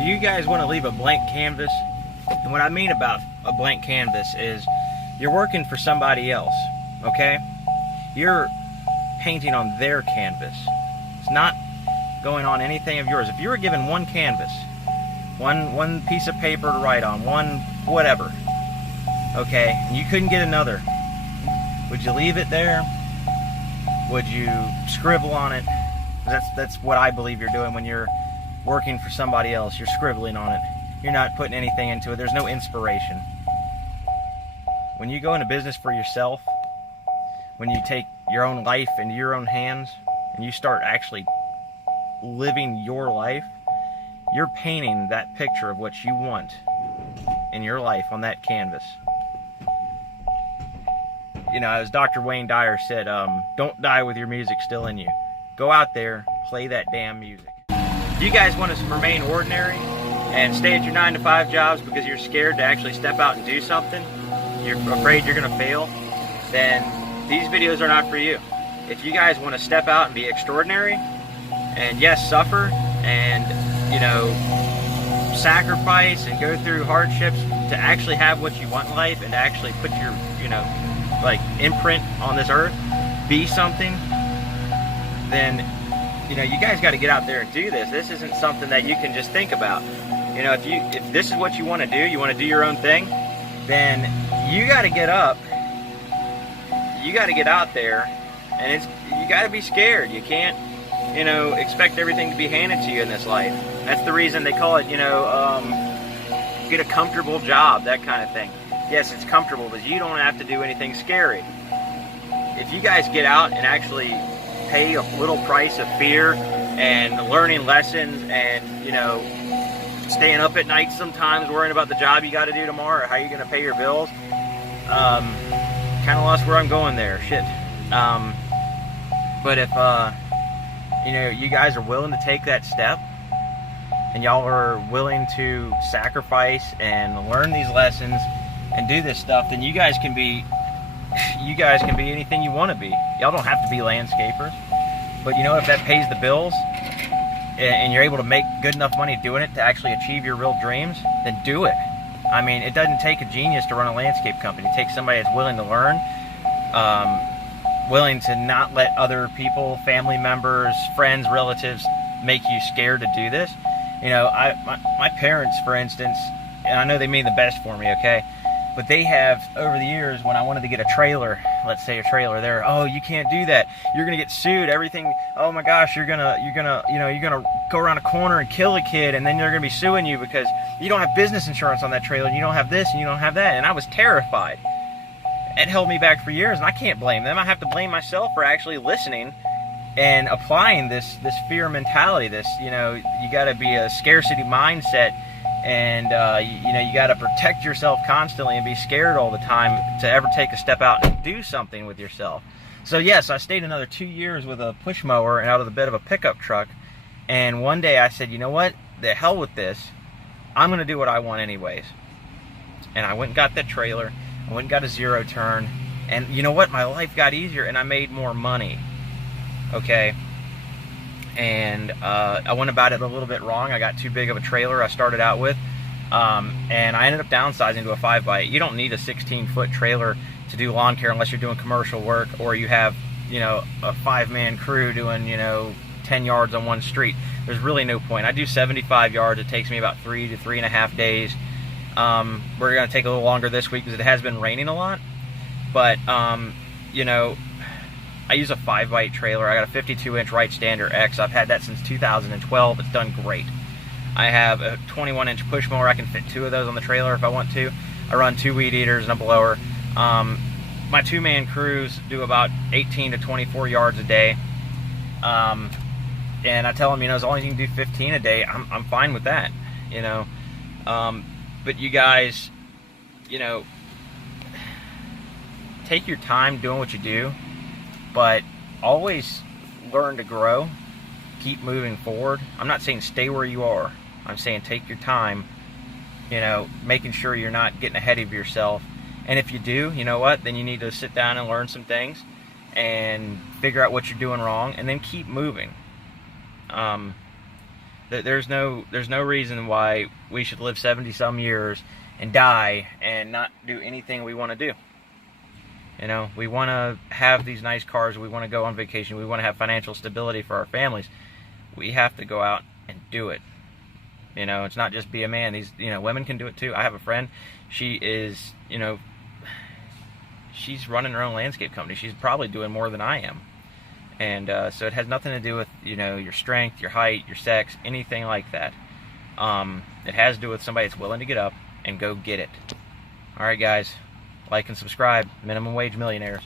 Do you guys want to leave a blank canvas? And what I mean about a blank canvas is you're working for somebody else, okay? You're painting on their canvas. It's not going on anything of yours. If you were given one canvas, one piece of paper to write on, one whatever, okay, and you couldn't get another, would you leave it there? Would you scribble on it? That's what I believe you're doing when you're working for somebody else. You're scribbling on it. You're not putting anything into it. There's no inspiration. When you go into business for yourself, when you take your own life into your own hands and you start actually living your life, you're painting that picture of what you want in your life on that canvas. You know, as Dr. Wayne Dyer said, don't die with your music still in you. Go out there, play that damn music. If you guys want to remain ordinary and stay at your 9-to-5 jobs because you're scared to actually step out and do something, you're afraid you're going to fail, then these videos are not for you. If you guys want to step out and be extraordinary, and yes, suffer, and, you know, sacrifice and go through hardships to actually have what you want in life and to actually put your, you know, like imprint on this earth, be something, then, you know, you guys got to get out there and do this. This isn't something that you can just think about. You know, if this is what you want to do, you want to do your own thing, then you got to get up. You got to get out there, and you got to be scared. You can't, you know, expect everything to be handed to you in this life. That's the reason they call it, you know, get a comfortable job, that kind of thing. Yes, it's comfortable, but you don't have to do anything scary. If you guys get out and actually pay a little price of fear and learning lessons and, you know, staying up at night sometimes worrying about the job you got to do tomorrow or how you're going to pay your bills, kind of lost where I'm going there, shit. But if, you know, you guys are willing to take that step and y'all are willing to sacrifice and learn these lessons and do this stuff, then you guys can be anything you want to be. Y'all don't have to be landscapers, but you know, if that pays the bills and you're able to make good enough money doing it to actually achieve your real dreams, then do it. I mean, it doesn't take a genius to run a landscape company. It takes somebody that's willing to learn, willing to not let other people, family members, friends, relatives make you scared to do this. You know, my parents, for instance, and I know they mean the best for me, okay? But they have, over the years, when I wanted to get a trailer, let's say a trailer, they're, oh, you can't do that. You're gonna get sued. Everything. Oh my gosh, you're gonna go around a corner and kill a kid, and then they're gonna be suing you because you don't have business insurance on that trailer, and you don't have this, and you don't have that. And I was terrified. It held me back for years, and I can't blame them. I have to blame myself for actually listening and applying this fear mentality. This, you know, you got to be a scarcity mindset. And you know, you got to protect yourself constantly and be scared all the time to ever take a step out and do something with yourself. So yes, I stayed another 2 years with a push mower and out of the bed of a pickup truck. And one day I said, you know what? The hell with this. I'm going to do what I want anyways. And I went and got that trailer. I went and got a zero turn. And you know what? My life got easier and I made more money. Okay. And I went about it a little bit wrong. I got too big of a trailer I started out with, and I ended up downsizing to a 5x8. You don't need a 16-foot trailer to do lawn care unless you're doing commercial work or you have, you know, a 5-man crew doing, you know, 10 yards on one street. There's really no point. I do 75 yards. It takes me about 3 to 3.5 days. We're going to take a little longer this week because it has been raining a lot, but you know, I use a 5x8 trailer. I got a 52-inch Wright Stander X. I've had that since 2012. It's done great. I have a 21-inch push mower. I can fit 2 of those on the trailer if I want to. I run 2 weed eaters and a blower. My 2-man crews do about 18 to 24 yards a day. And I tell them, you know, as long as you can do 15 a day, I'm fine with that, you know. But you guys, you know, take your time doing what you do. But always learn to grow, keep moving forward. I'm not saying stay where you are. I'm saying take your time, you know, making sure you're not getting ahead of yourself. And if you do, you know what, then you need to sit down and learn some things and figure out what you're doing wrong and then keep moving. There's no reason why we should live 70 some years and die and not do anything we want to do. You know, we want to have these nice cars, we want to go on vacation, we want to have financial stability for our families. We have to go out and do it. You know, it's not just be a man. These, you know, women can do it too. I have a friend, she is, you know, she's running her own landscape company. She's probably doing more than I am. And so it has nothing to do with, you know, your strength, your height, your sex, anything like that. It has to do with somebody that's willing to get up and go get it. All right, guys, like and subscribe. Minimum Wage Millionaires.